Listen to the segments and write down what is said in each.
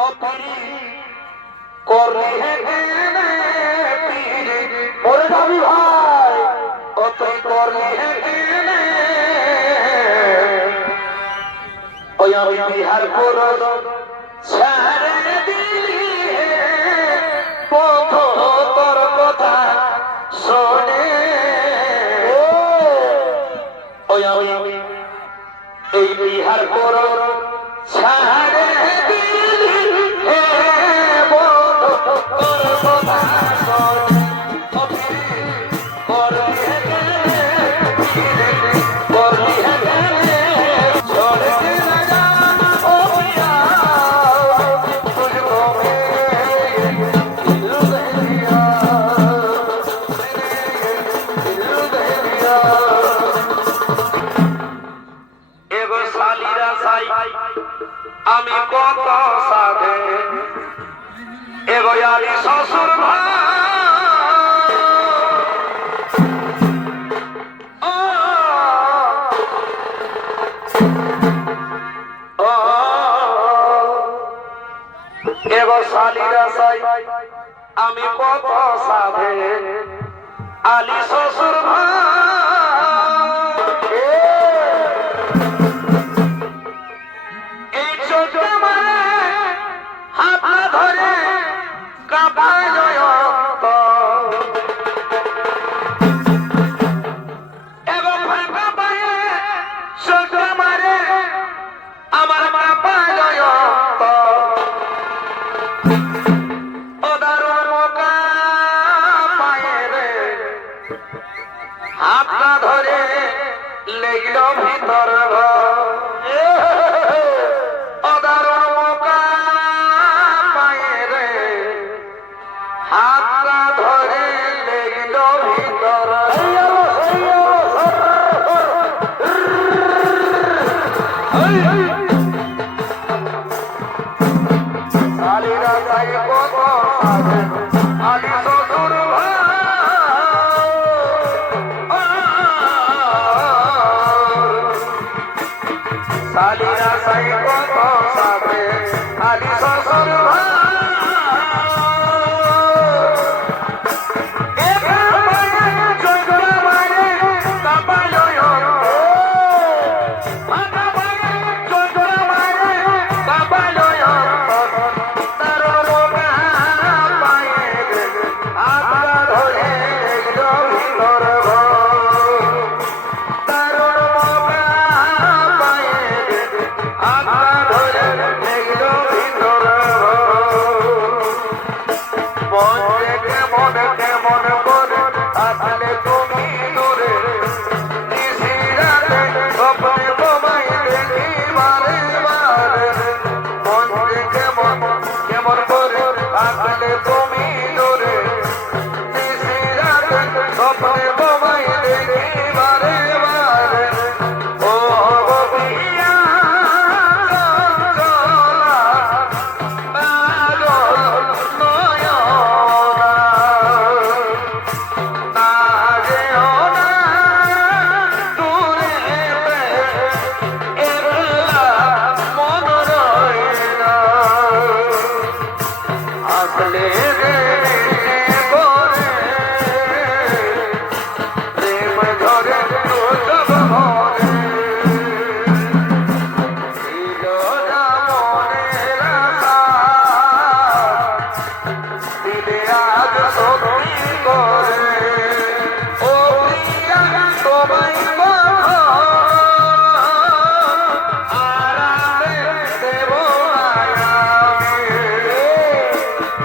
अपनी करनी है केने पीर मोरे दाबी भाई अपनी करनी है केने ओया बिहार कोरो छाड़े दिली बंधु तोर कथा शोने ओया এই বিহার কোরো ছাড়ে দিলি হে বন্ধু তোর কথা শোনে করলি হে করলি হে छोड़ के न जाना ओ पिया तुझको मैं दिल दे दिया दिल दे दिया एगो सालीरा साई আমি কত সাধে এগো यारी শ্বশুর ভাই एगो सालीरा साई আমি কত সাধে আলী শ্বশুর ভাই হাতটা ধরে লেগল ভিতর অদারুণ মোকা পায়ে রে হাতটা ধরে লেগল ভিতর আলিরা যাই কত আলি শ্বশুর सालीरा साई को साबे आली শ্বশুর ভাই এক মায়ে চোখরা মারে কাপালো মাথা মায়ে চোখরা মারে কাপালো তার রোগা পায়ে আত্মা ধরে ভিতর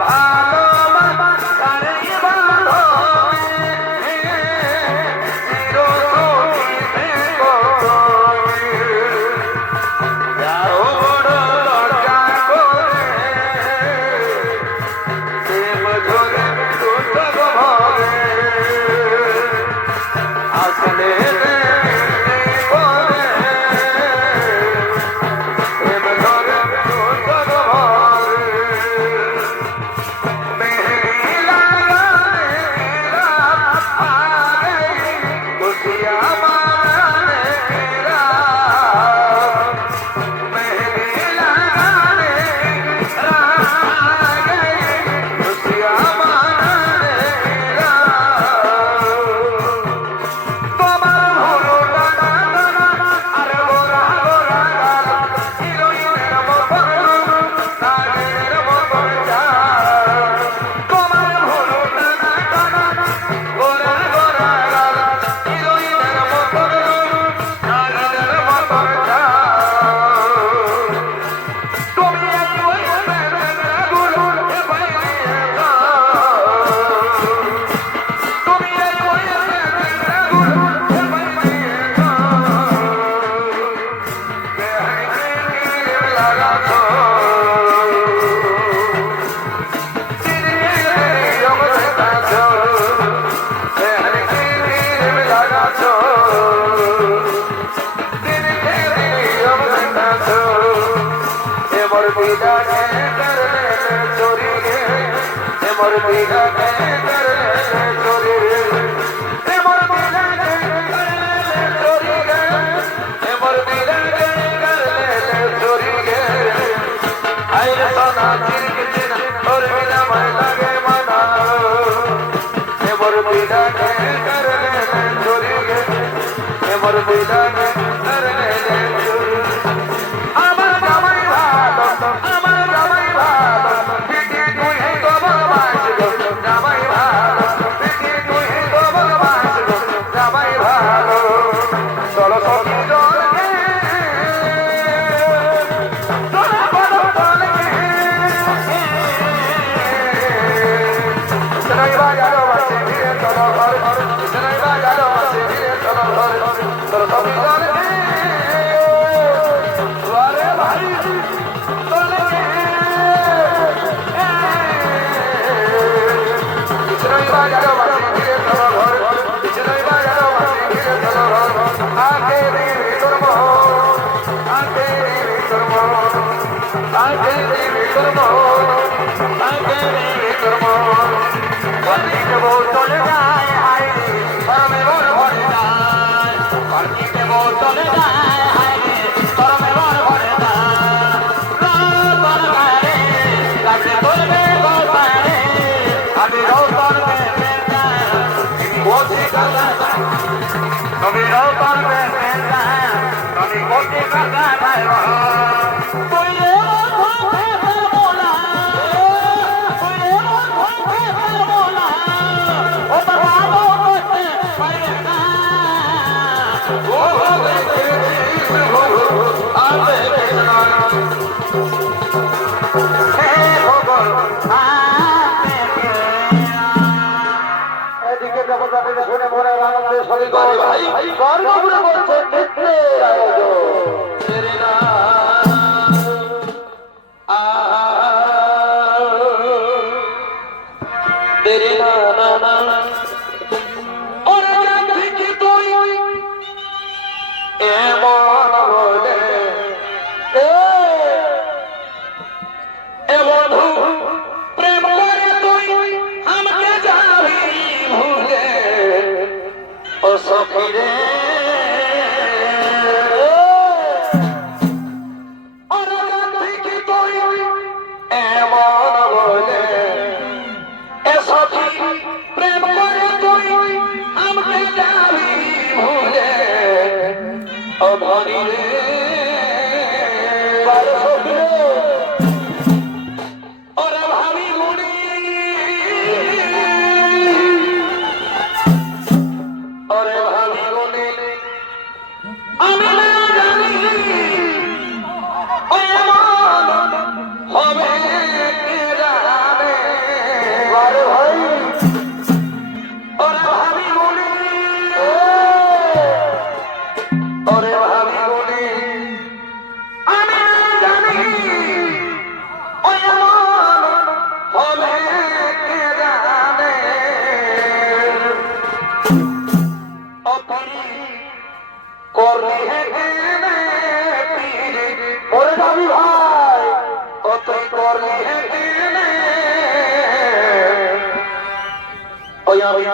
ভালো कर ले चोरी गे मोर पीड़ा के कर ले चोरी गे मोर पीड़ा के कर ले चोरी गे मोर पीड़ा के कर ले चोरी गे आई रे सोना चिर के दिन और बिना मैं लगे मना मोर पीड़ा के कर ले चोरी गे मोर पीड़ा के कर ले चोरी আমার জামাই ভালো আমার জামাই ভালো পিটি তুই তো বলবাস গো জামাই ভালো পিটি তুই তো বলবাস গো জামাই ভালো চলো সখী জলকে চলো বলো জলকে সেনাই বাজারো বাসে ভিড়ে চলো ঘর সেনাই বাজারো বাসে ভিড়ে চলো ঘর চলো সখী জলকে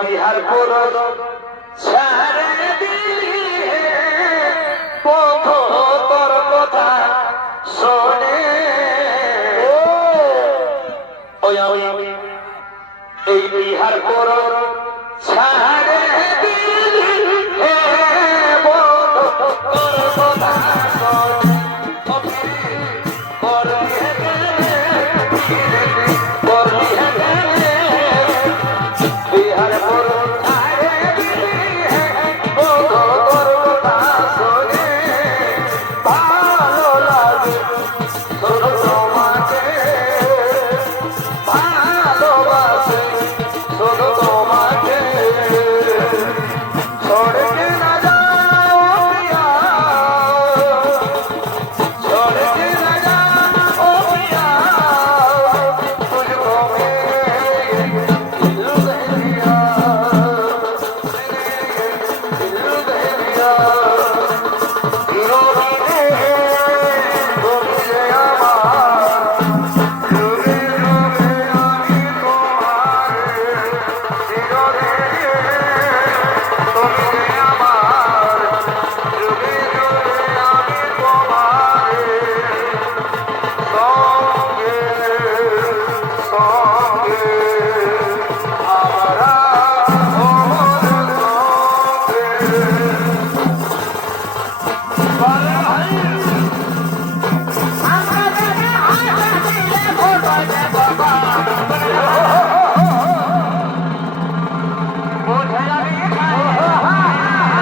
बिहार তোর কথা শোনে ওই আমি এই বিহার করো